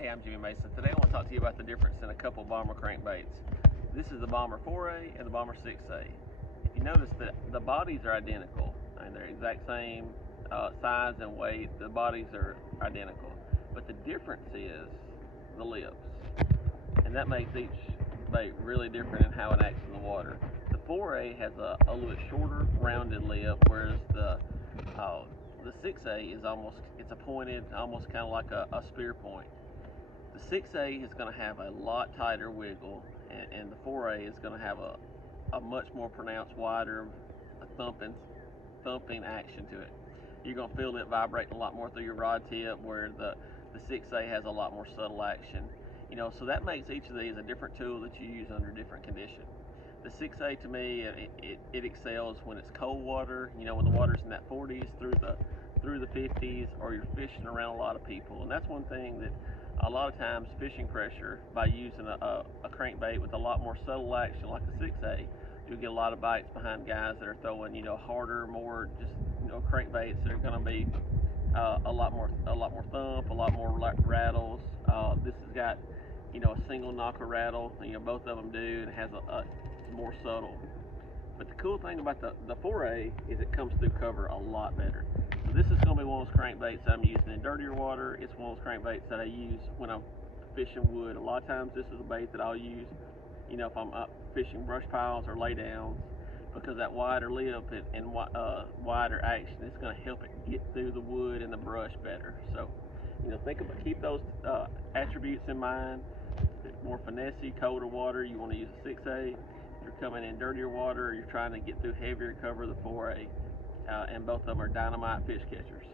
Hey, I'm Jimmy Mason. Today I want to talk to you about the difference in a couple Bomber crankbaits. This is the Bomber 4A and the Bomber 6A. If you notice that the bodies are identical, and they're exact same size and weight, the bodies are identical. But the difference is the lips. And that makes each bait really different in how it acts in the water. The 4A has a little bit shorter, rounded lip, whereas the 6A is it's a pointed, almost kind of like a spear point. The 6A is going to have a lot tighter wiggle, and the 4A is going to have a much more pronounced, wider thumping action to it. You're going to feel it vibrating a lot more through your rod tip, where the 6A has a lot more subtle action. So that makes each of these a different tool that you use under different conditions. The 6A to me, it excels when it's cold water, when the water's in that 40s through the 50s, or you're fishing around a lot of people. And that's one thing that a lot of times fishing pressure, by using a crankbait with a lot more subtle action like a 6A, you'll get a lot of bites behind guys that are throwing harder, more just crankbaits that are going to be a lot more thump, a lot more rattles. This has got a single knocker rattle. Both of them do. It has a more subtle. But the cool thing about the 4A is it comes through cover a lot better. So this is going to be one of those crankbaits that I'm using in dirtier water. It's one of those crankbaits that I use when I'm fishing wood. A lot of times this is a bait that I'll use, if I'm up fishing brush piles or lay downs, because that wider lip and wider action is going to help it get through the wood and the brush better. So, keep those attributes in mind. More finessey, colder water, you want to use a 6A. If you're coming in dirtier water, or you're trying to get through heavier cover, the 4A. And both of them are dynamite fish catchers.